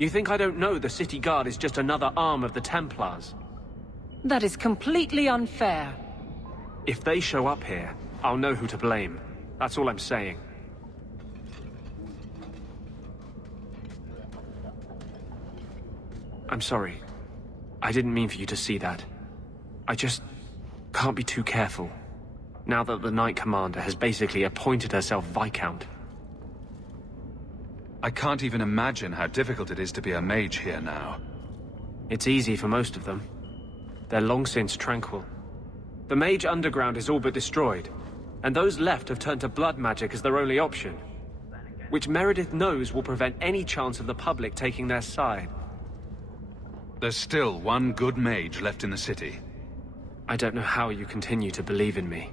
You think I don't know the City Guard is just another arm of the Templars? That is completely unfair. If they show up here, I'll know who to blame. That's all I'm saying. I'm sorry. I didn't mean for you to see that. I just can't be too careful, now that the Knight Commander has basically appointed herself Viscount. I can't even imagine how difficult it is to be a mage here now. It's easy for most of them. They're long since tranquil. The Mage Underground is all but destroyed, and those left have turned to blood magic as their only option, which Meredith knows will prevent any chance of the public taking their side. There's still one good mage left in the city. I don't know how you continue to believe in me.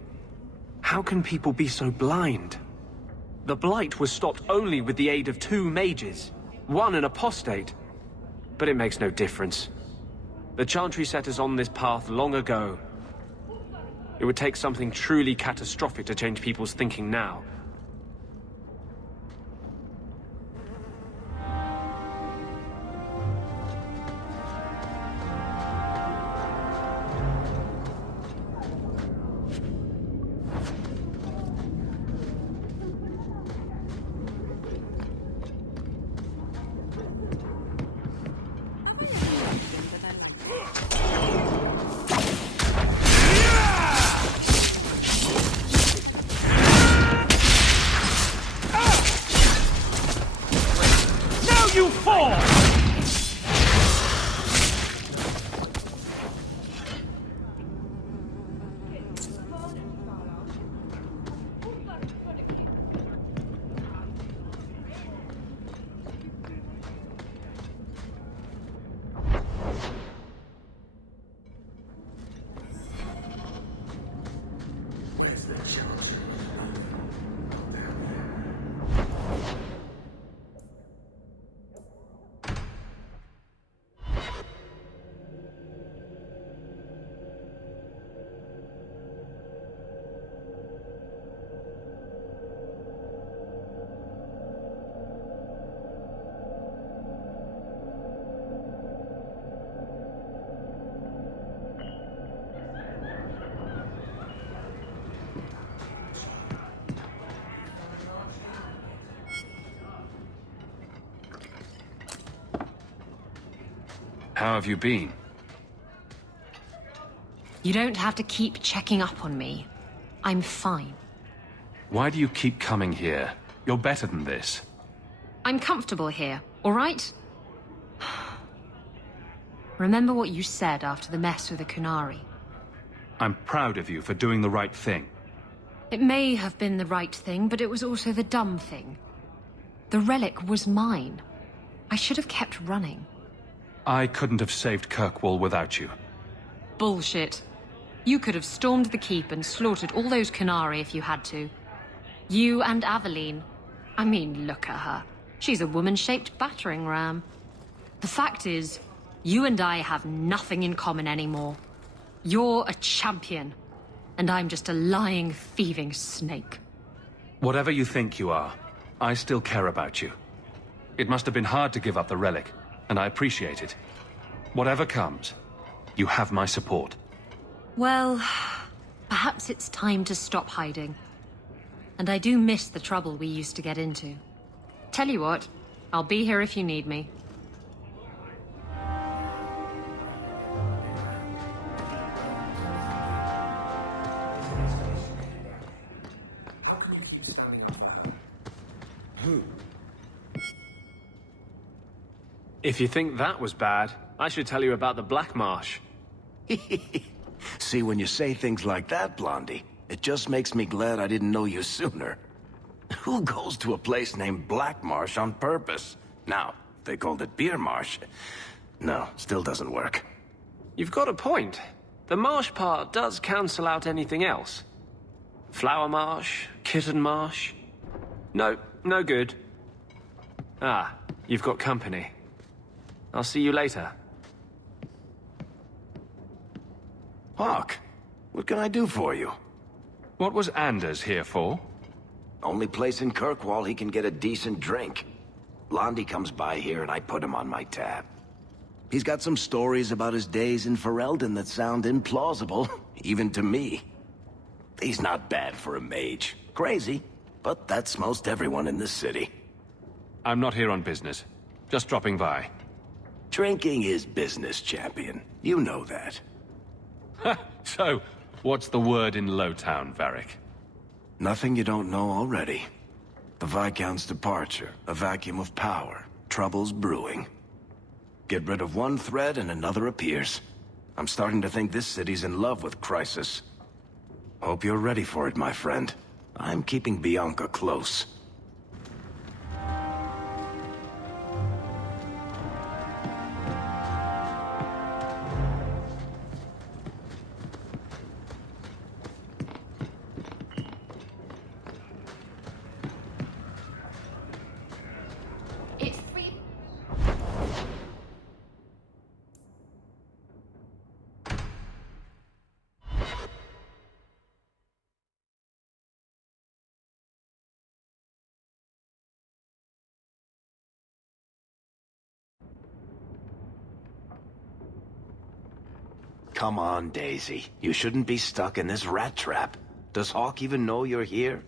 How can people be so blind? The Blight was stopped only with the aid of 2 mages, one an apostate. But it makes no difference. The Chantry set us on this path long ago. It would take something truly catastrophic to change people's thinking now. You fall! Where's the challenge? How have you been? You don't have to keep checking up on me. I'm fine. Why do you keep coming here? You're better than this. I'm comfortable here, all right? Remember what you said after the mess with the Qunari. I'm proud of you for doing the right thing. It may have been the right thing, but it was also the dumb thing. The relic was mine. I should have kept running. I couldn't have saved Kirkwall without you. Bullshit. You could have stormed the keep and slaughtered all those Qunari if you had to. You and Aveline. I mean, look at her. She's a woman-shaped battering ram. The fact is, you and I have nothing in common anymore. You're a champion, and I'm just a lying, thieving snake. Whatever you think you are, I still care about you. It must have been hard to give up the relic, and I appreciate it. Whatever comes, you have my support. Well, perhaps it's time to stop hiding. And I do miss the trouble we used to get into. Tell you what, I'll be here if you need me. How can you keep standing up loud? If you think that was bad, I should tell you about the Black Marsh. See, when you say things like that, Blondie, it just makes me glad I didn't know you sooner. Who goes to a place named Black Marsh on purpose? Now, if they called it Beer Marsh, no, still doesn't work. You've got a point. The marsh part does cancel out anything else. Flower Marsh, Kitten Marsh. No, no good. Ah, you've got company. I'll see you later. Hawk, what can I do for you? What was Anders here for? Only place in Kirkwall he can get a decent drink. Blondie comes by here and I put him on my tab. He's got some stories about his days in Ferelden that sound implausible, even to me. He's not bad for a mage. Crazy, but that's most everyone in this city. I'm not here on business. Just dropping by. Drinking is business, champion. You know that. So, what's the word in Lowtown, Varric? Nothing you don't know already. The Viscount's departure, a vacuum of power, troubles brewing. Get rid of one thread and another appears. I'm starting to think this city's in love with Crisis. Hope you're ready for it, my friend. I'm keeping Bianca close. It's free. Come on, Daisy. You shouldn't be stuck in this rat trap. Does Hawk even know you're here?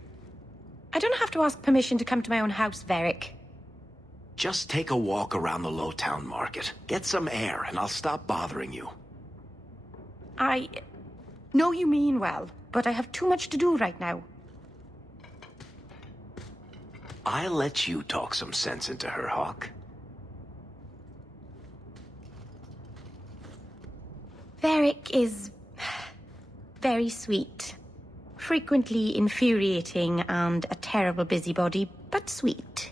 I don't have to ask permission to come to my own house, Varric. Just take a walk around the Lowtown Market. Get some air, and I'll stop bothering you. I know you mean well, but I have too much to do right now. I'll let you talk some sense into her, Hawk. Varric is very sweet. Frequently infuriating and a terrible busybody, but sweet.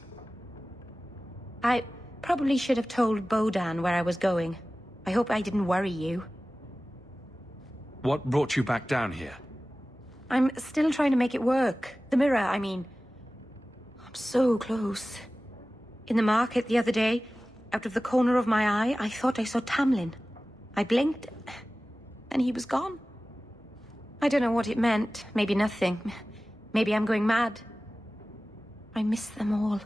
I probably should have told Bodan where I was going. I hope I didn't worry you. What brought you back down here? I'm still trying to make it work. The mirror, I mean. I'm so close. In the market the other day, out of the corner of my eye, I thought I saw Tamlin. I blinked, and he was gone. I don't know what it meant. Maybe nothing. Maybe I'm going mad. I miss them all.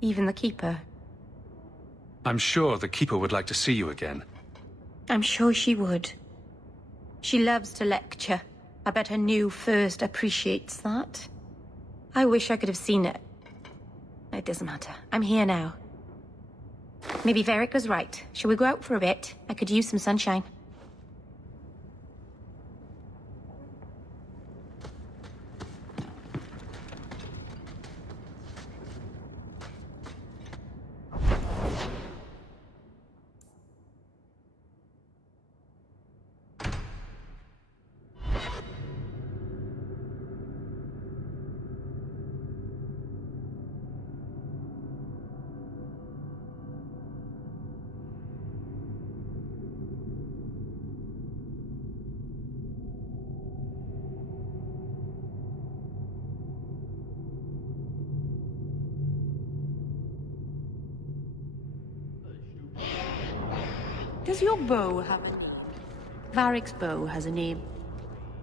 Even the Keeper. I'm sure the Keeper would like to see you again. I'm sure she would. She loves to lecture. I bet her new first appreciates that. I wish I could have seen it. It doesn't matter. I'm here now. Maybe Varric was right. Shall we go out for a bit? I could use some sunshine. Does your bow have a name? Varric's bow has a name.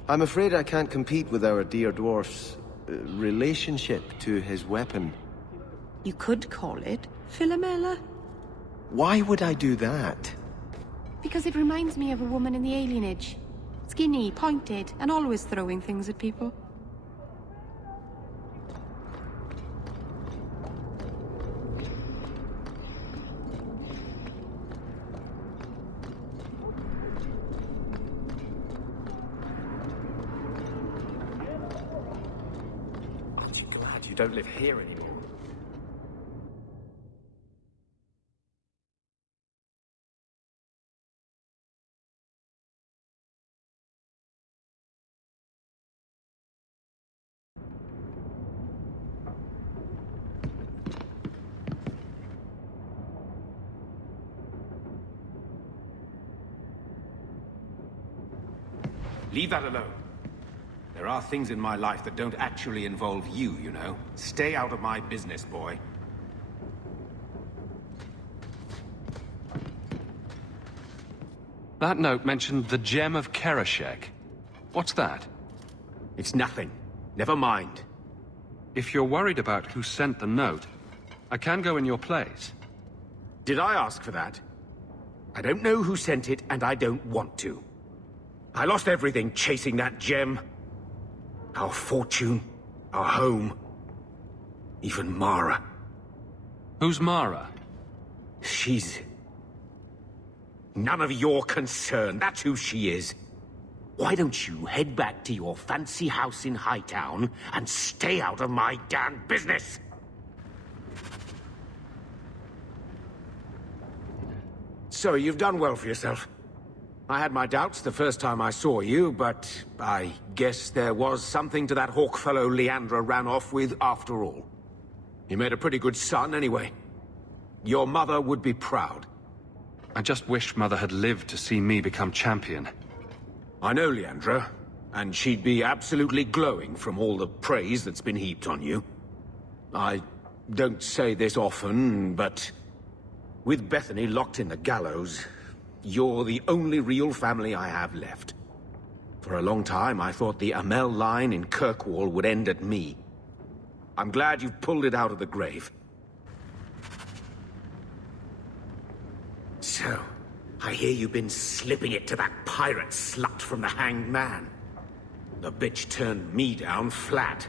I'm afraid I can't compete with our dear dwarf's relationship to his weapon. You could call it Philomela. Why would I do that? Because it reminds me of a woman in the alienage. Skinny, pointed, and always throwing things at people. Aren't you glad you don't live here anymore? Leave that alone. There are things in my life that don't actually involve you, you know. Stay out of my business, boy. That note mentioned the Gem of Kerashek. What's that? It's nothing. Never mind. If you're worried about who sent the note, I can go in your place. Did I ask for that? I don't know who sent it, and I don't want to. I lost everything chasing that gem. Our fortune, our home, even Mara. Who's Mara? She's... none of your concern. That's who she is. Why don't you head back to your fancy house in Hightown and stay out of my damn business? So, you've done well for yourself. I had my doubts the first time I saw you, but I guess there was something to that hawk fellow Leandra ran off with after all. You made a pretty good son anyway. Your mother would be proud. I just wish Mother had lived to see me become champion. I know Leandra, and she'd be absolutely glowing from all the praise that's been heaped on you. I don't say this often, but with Bethany locked in the gallows, you're the only real family I have left. For a long time, I thought the Amell line in Kirkwall would end at me. I'm glad you've pulled it out of the grave. So, I hear you've been slipping it to that pirate slut from the Hanged Man. The bitch turned me down flat.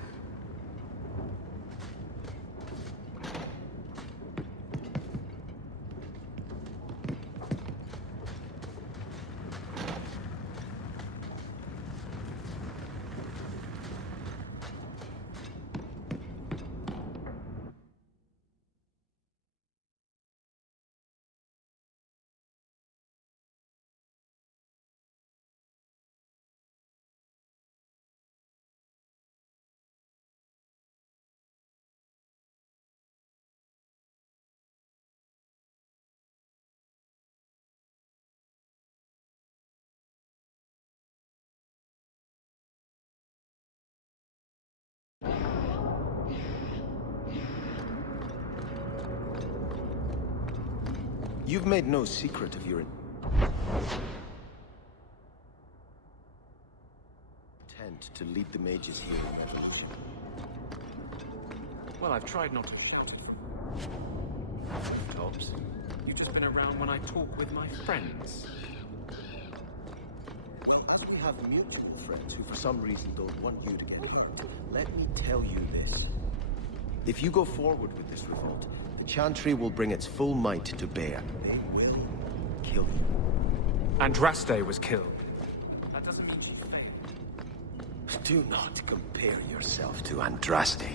You've made no secret of your intent to lead the mages here in Evolution. Well, I've tried not to shout it. Tops, you've just been around when I talk with my friends. Well, as we have mutual friends who for some reason don't want you to get hurt, let me tell you this. If you go forward with this revolt, the Chantry will bring its full might to bear. They will kill you. Andraste was killed. That doesn't mean she failed. Do not compare yourself to Andraste.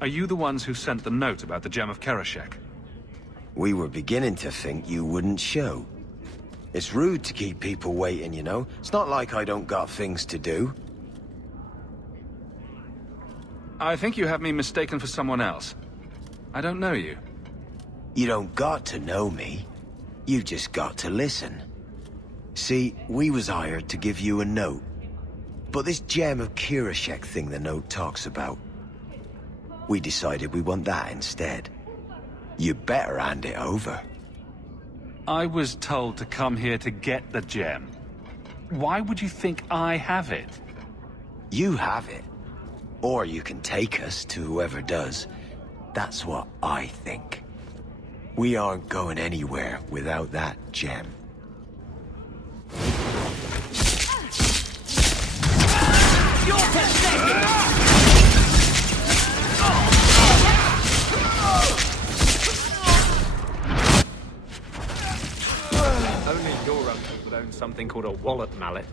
Are you the ones who sent the note about the Gem of Kereshek? We were beginning to think you wouldn't show. It's rude to keep people waiting, you know? It's not like I don't got things to do. I think you have me mistaken for someone else. I don't know you. You don't got to know me. You just got to listen. See, we was hired to give you a note. But this Gem of Kereshek thing the note talks about, we decided we want that instead. You better hand it over. I was told to come here to get the gem. Why would you think I have it? You have it. Or you can take us to whoever does. That's what I think. We aren't going anywhere without that gem. Only your uncle would own something called a wallet mallet.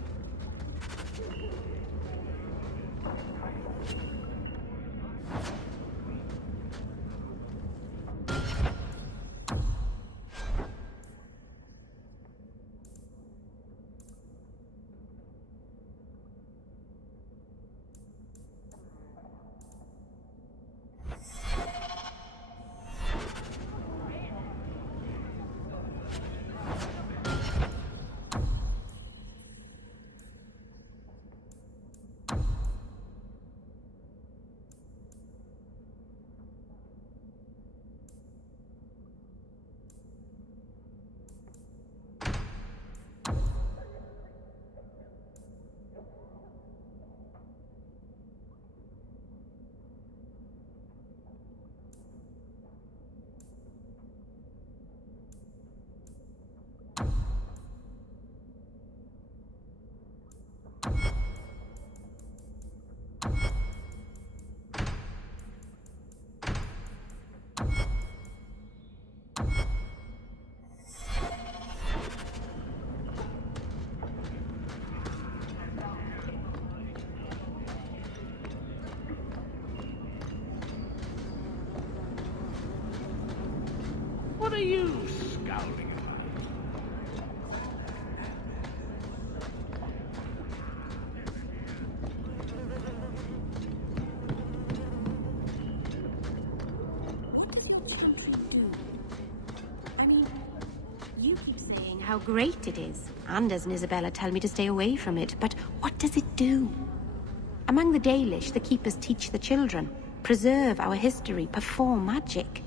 What are you scowling about? What does your country do? I mean, you keep saying how great it is. Anders and Isabella tell me to stay away from it, but what does it do? Among the Dalish, the Keepers teach the children, preserve our history, perform magic.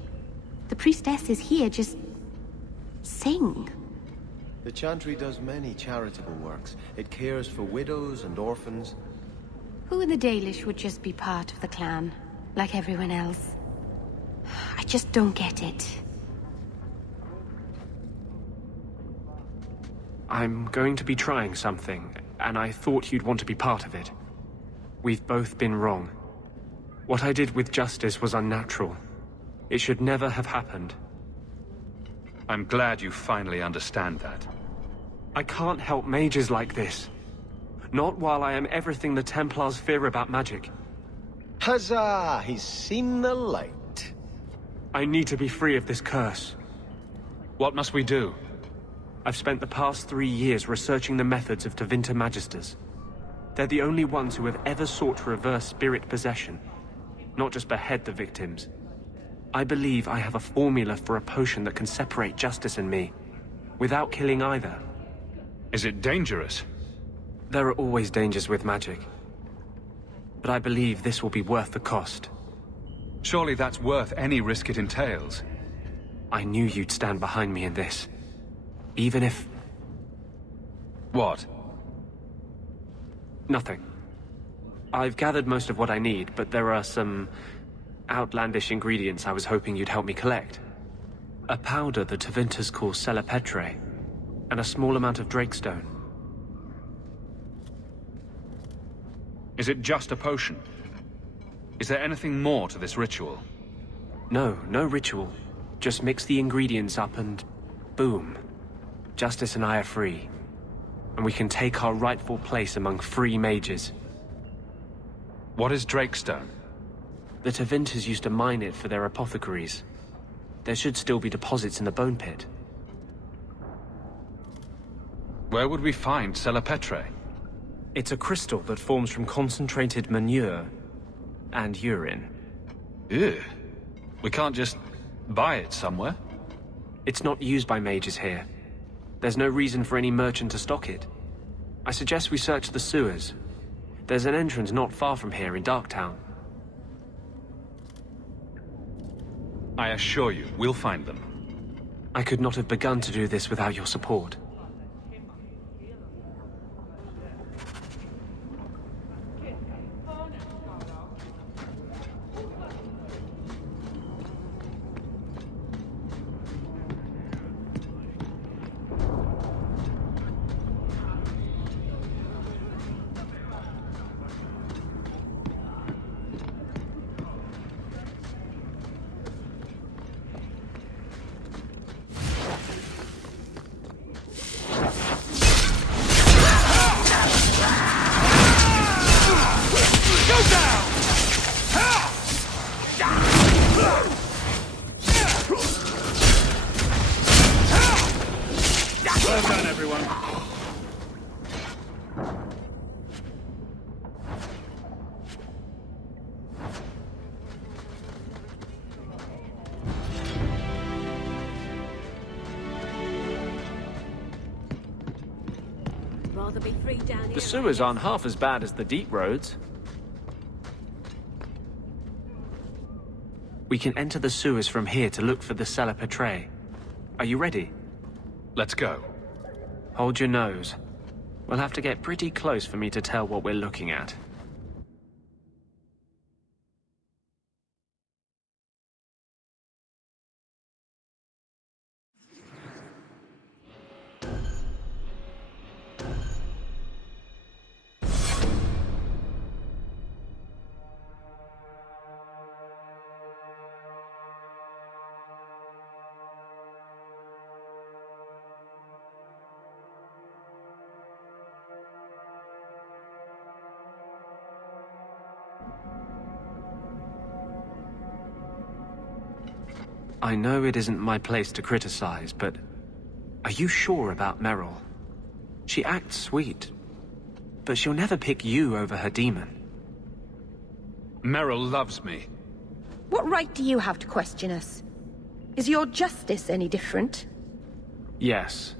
The priestesses here just sing. The Chantry does many charitable works. It cares for widows and orphans. Who in the Dalish would just be part of the clan, like everyone else? I just don't get it. I'm going to be trying something, and I thought you'd want to be part of it. We've both been wrong. What I did with Justice was unnatural. It should never have happened. I'm glad you finally understand that. I can't help mages like this. Not while I am everything the Templars fear about magic. Huzzah! He's seen the light. I need to be free of this curse. What must we do? I've spent the past 3 years researching the methods of Tevinter Magisters. They're the only ones who have ever sought to reverse spirit possession, not just behead the victims. I believe I have a formula for a potion that can separate Justice and me, without killing either. Is it dangerous? There are always dangers with magic. But I believe this will be worth the cost. Surely that's worth any risk it entails. I knew you'd stand behind me in this. Even if... What? Nothing. I've gathered most of what I need, but there are some outlandish ingredients I was hoping you'd help me collect. A powder the Tevinters call Selapetre, and a small amount of Drakestone. Is it just a potion? Is there anything more to this ritual? No ritual. Just mix the ingredients up and... boom. Justice and I are free. And we can take our rightful place among free mages. What is Drakestone? The Tevinters used to mine it for their apothecaries. There should still be deposits in the bone pit. Where would we find Selapetre? It's a crystal that forms from concentrated manure and urine. Ew. We can't just buy it somewhere? It's not used by mages here. There's no reason for any merchant to stock it. I suggest we search the sewers. There's an entrance not far from here in Darktown. I assure you, we'll find them. I could not have begun to do this without your support. Well done, everyone. Rather be free down here. The sewers aren't half as bad as the deep roads. We can enter the sewers from here to look for the Selapetre. Are you ready? Let's go. Hold your nose. We'll have to get pretty close for me to tell what we're looking at. I know it isn't my place to criticize, but are you sure about Merrill? She acts sweet, but she'll never pick you over her demon. Merrill loves me. What right do you have to question us? Is your justice any different? Yes.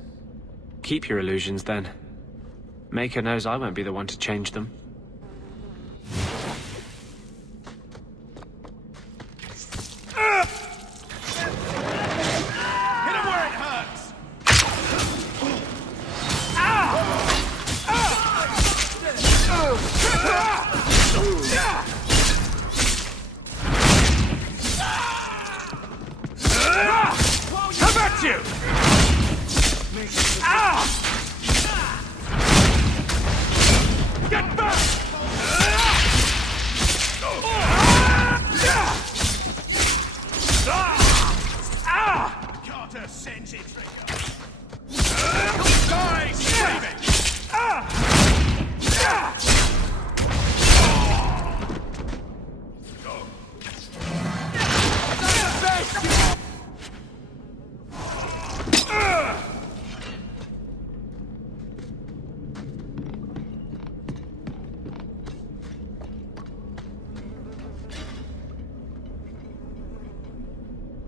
Keep your illusions, then. Maker knows I won't be the one to change them.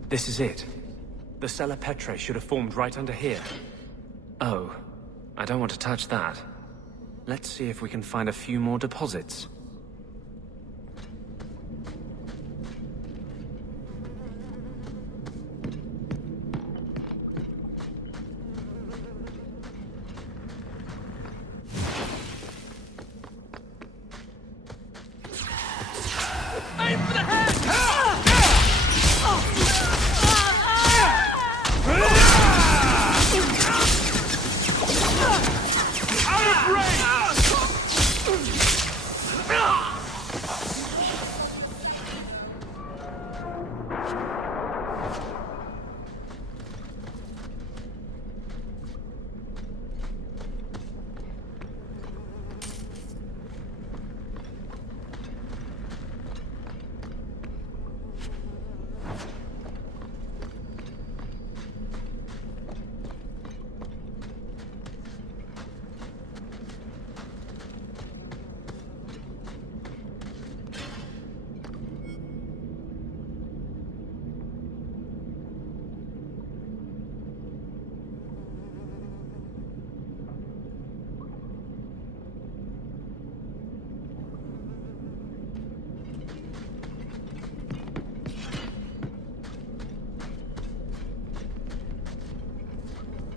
This is it. The Selapetre should have formed right under here. Oh, I don't want to touch that. Let's see if we can find a few more deposits. Out of range!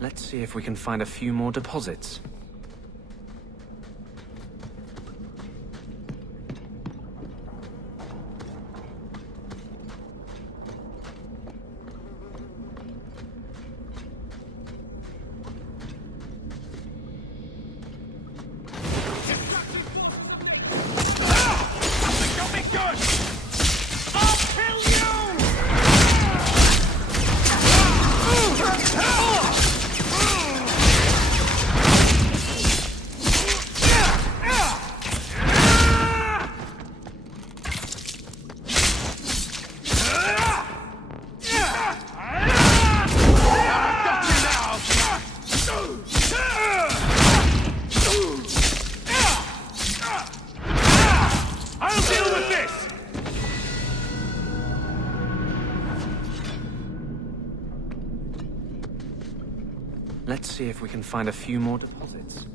Let's see if we can find a few more deposits. Let's see if we can find a few more deposits.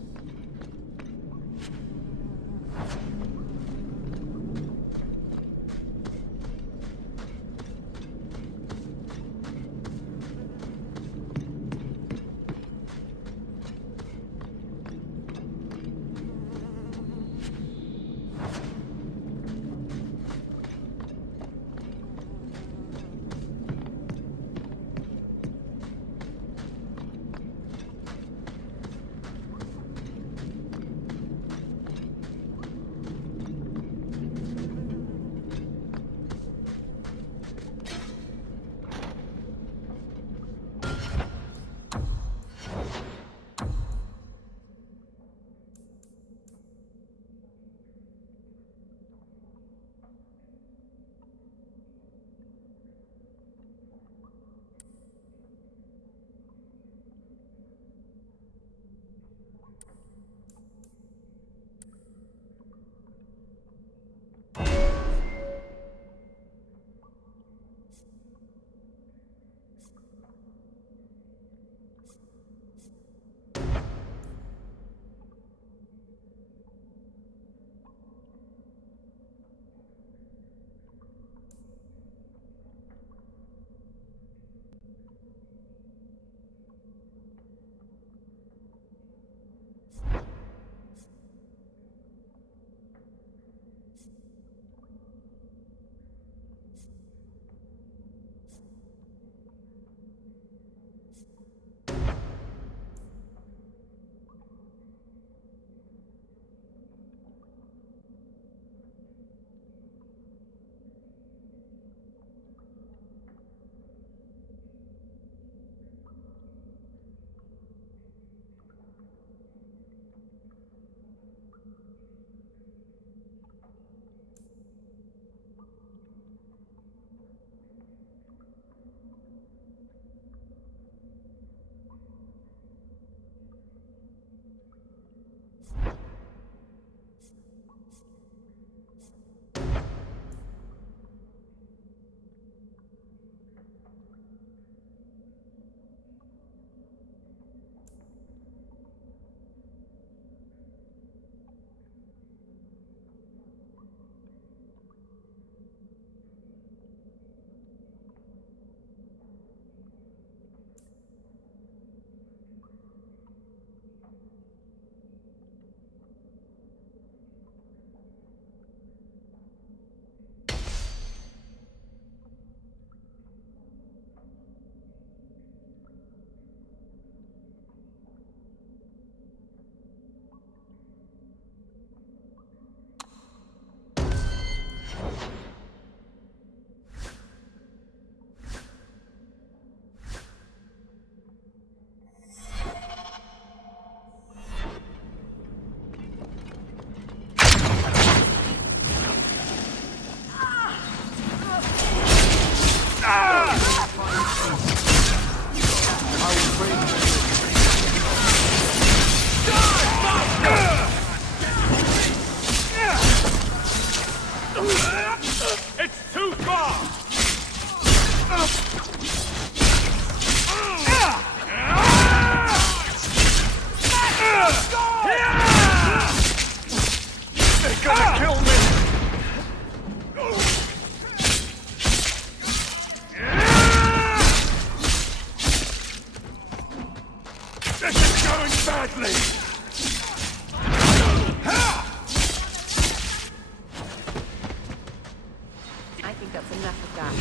that's enough of that.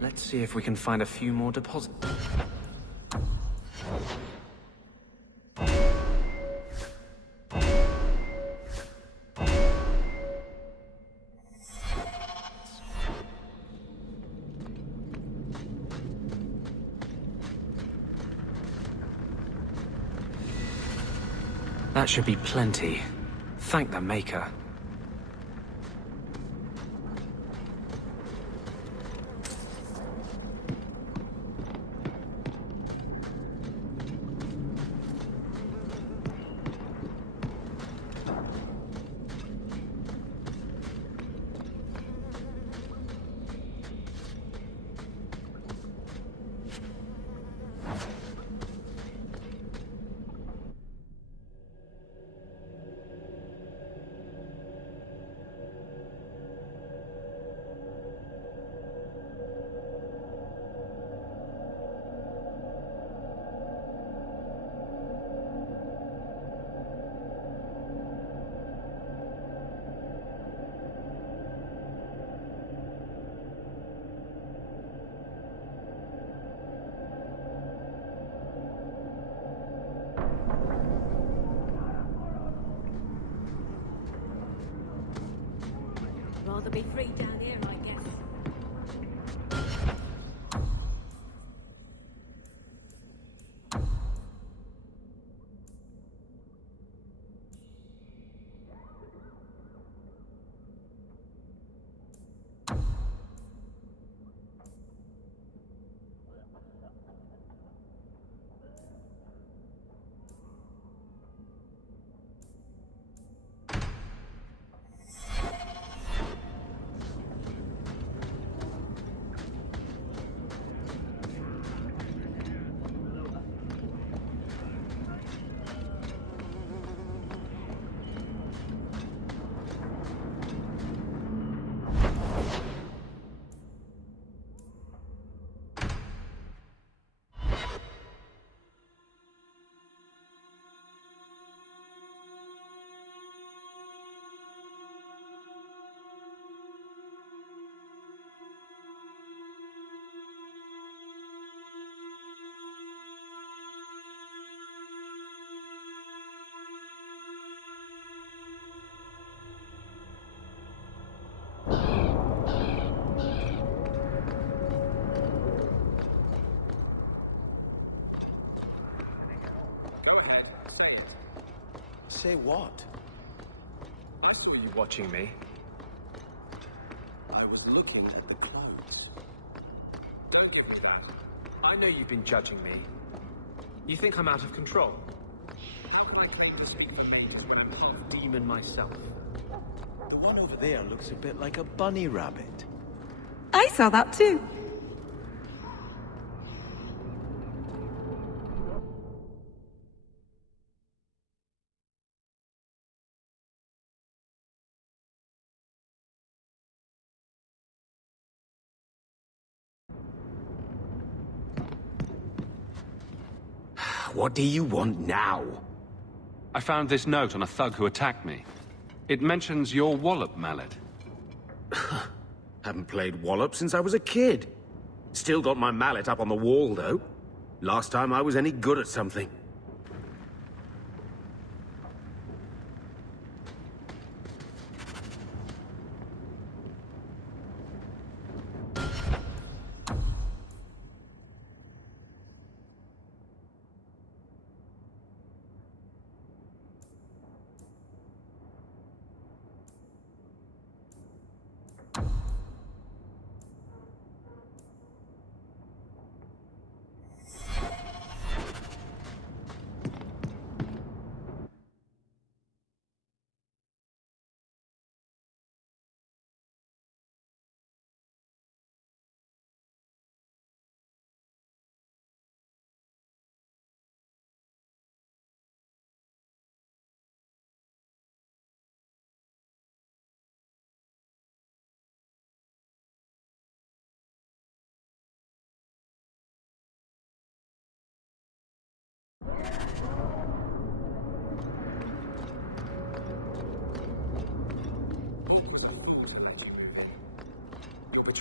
Let's see if we can find a few more deposits. That should be plenty. Thank the Maker. Rather be free down here, I guess. Say what? I saw you watching me. I was looking at the clouds. Looking at that. I know you've been judging me. You think I'm out of control? How can I claim to speak for painters when I'm half demon myself? The one over there looks a bit like a bunny rabbit. I saw that too. What do you want now? I found this note on a thug who attacked me. It mentions your wallop mallet. Haven't played Wallop since I was a kid. Still got my mallet up on the wall, though. Last time I was any good at something.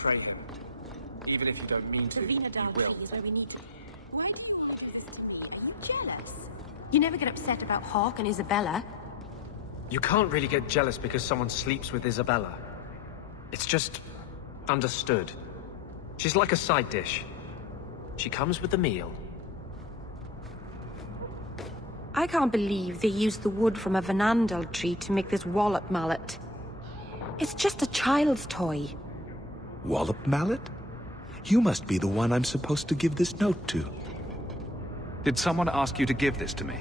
betray him. Even if you don't mean to, The you Vinadal will. tree is where we need to be. Why do you want to do this to me? Are you jealous? You never get upset about Hawke and Isabella. You can't really get jealous because someone sleeps with Isabella. It's just understood. She's like a side dish. She comes with the meal. I can't believe they used the wood from a Vanandel tree to make this wallop mallet. It's just a child's toy. Wallop mallet? You must be the one I'm supposed to give this note to. Did someone ask you to give this to me?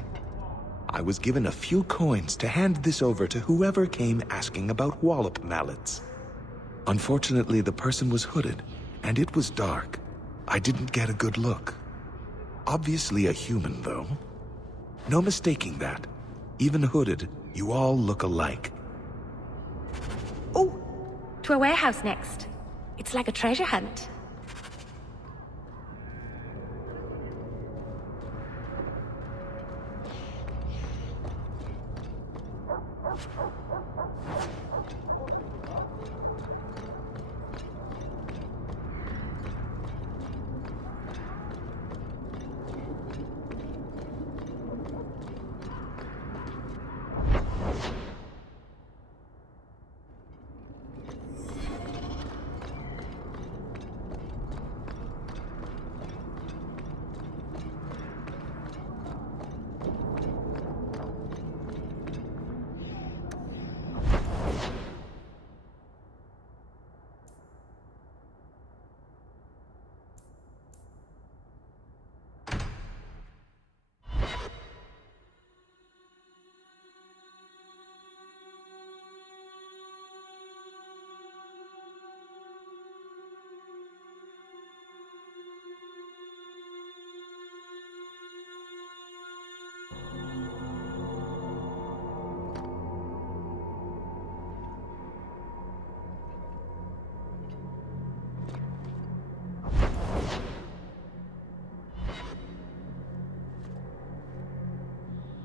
I was given a few coins to hand this over to whoever came asking about wallop mallets. Unfortunately, the person was hooded, and it was dark. I didn't get a good look. Obviously a human, though. No mistaking that. Even hooded, you all look alike. Oh, to a warehouse next. It's like a treasure hunt.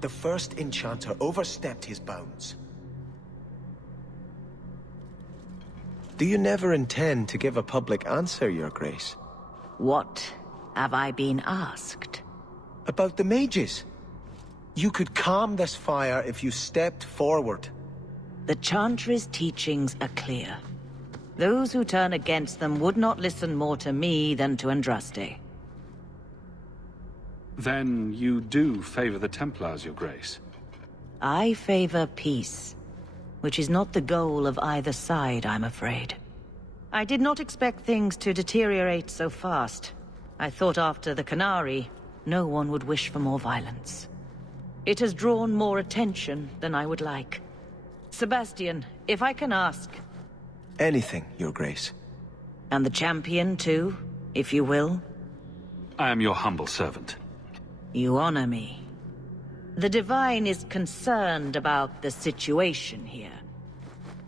The first enchanter overstepped his bounds. Do you never intend to give a public answer, Your Grace? What have I been asked? About the mages. You could calm this fire if you stepped forward. The Chantry's teachings are clear. Those who turn against them would not listen more to me than to Andraste. Then you do favor the Templars, Your Grace. I favor peace, which is not the goal of either side, I'm afraid. I did not expect things to deteriorate so fast. I thought after the Canary, no one would wish for more violence. It has drawn more attention than I would like. Sebastian, if I can ask... Anything, Your Grace. And the champion, too, if you will? I am your humble servant. You honor me. The Divine is concerned about the situation here.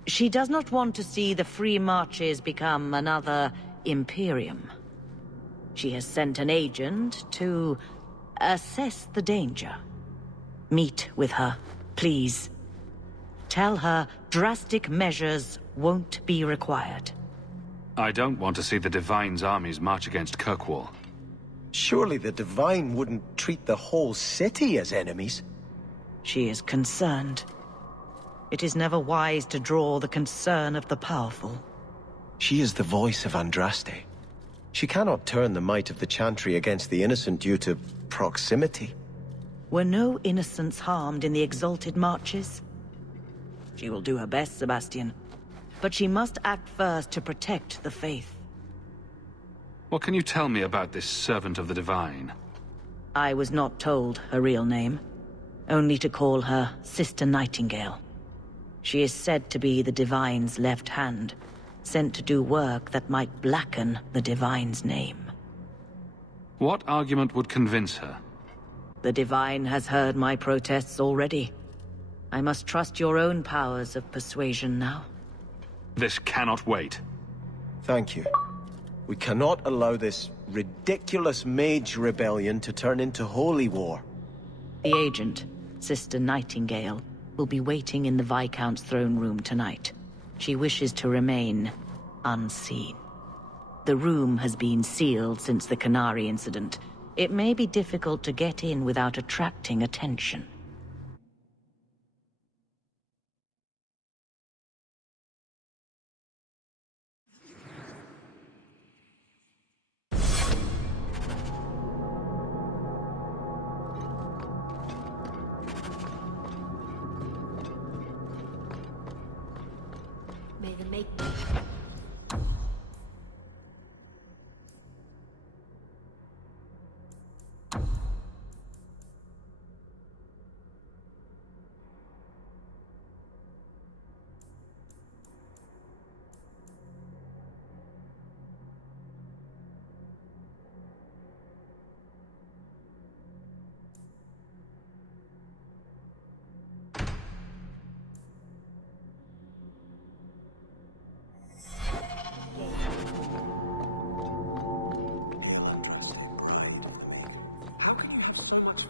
She does not want to see the Free Marches become another Imperium. She has sent an agent to assess the danger. Meet with her, please. Tell her drastic measures won't be required. I don't want to see the Divine's armies march against Kirkwall. Surely the Divine wouldn't treat the whole city as enemies. She is concerned. It is never wise to draw the concern of the powerful. She is the voice of Andraste. She cannot turn the might of the Chantry against the innocent due to proximity. Were no innocents harmed in the Exalted Marches? She will do her best, Sebastian. But she must act first to protect the faith. What can you tell me about this servant of the Divine? I was not told her real name. Only to call her Sister Nightingale. She is said to be the Divine's left hand, sent to do work that might blacken the Divine's name. What argument would convince her? The Divine has heard my protests already. I must trust your own powers of persuasion now. This cannot wait. Thank you. We cannot allow this ridiculous mage rebellion to turn into holy war. The agent, Sister Nightingale, will be waiting in the Viscount's throne room tonight. She wishes to remain unseen. The room has been sealed since the Canary incident. It may be difficult to get in without attracting attention. May the make. How can you have so much...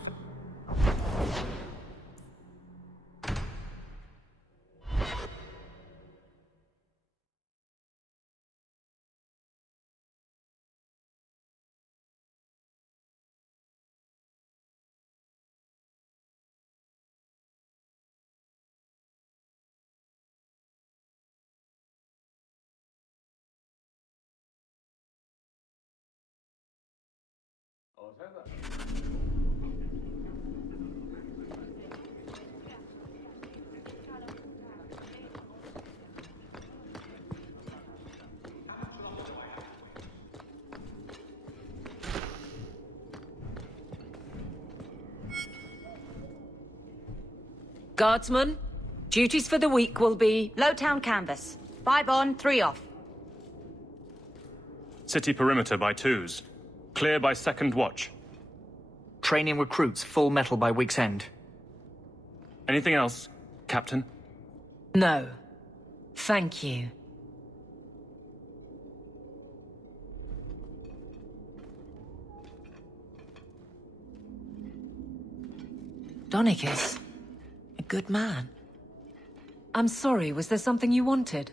Guardsmen, duties for the week will be... Lowtown canvas. 5 on, 3 off. City perimeter by 2s. Clear by 2nd watch. Training recruits full metal by week's end. Anything else, Captain? No. Thank you. Donicus. A good man. I'm sorry, was there something you wanted?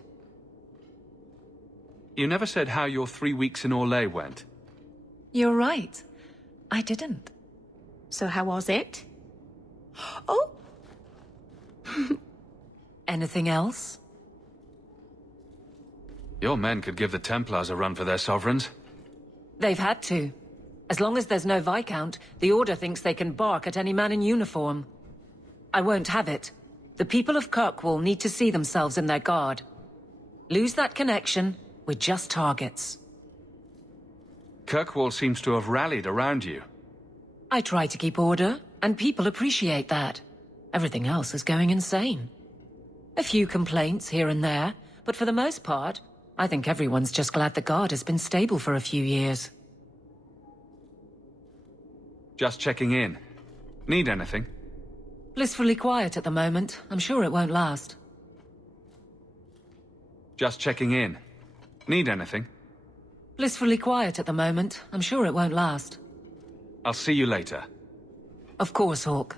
You never said how your 3 weeks in Orlais went. You're right. I didn't. So how was it? Oh! Anything else? Your men could give the Templars a run for their sovereigns. They've had to. As long as there's no Viscount, the Order thinks they can bark at any man in uniform. I won't have it. The people of Kirkwall need to see themselves in their guard. Lose that connection, we're just targets. Kirkwall seems to have rallied around you. I try to keep order, and people appreciate that. Everything else is going insane. A few complaints here and there, but for the most part, I think everyone's just glad the guard has been stable for a few years. Just checking in. Need anything? Blissfully quiet at the moment. I'm sure it won't last. Just checking in. Need anything? Blissfully quiet at the moment. I'm sure it won't last. I'll see you later. Of course, Hawk.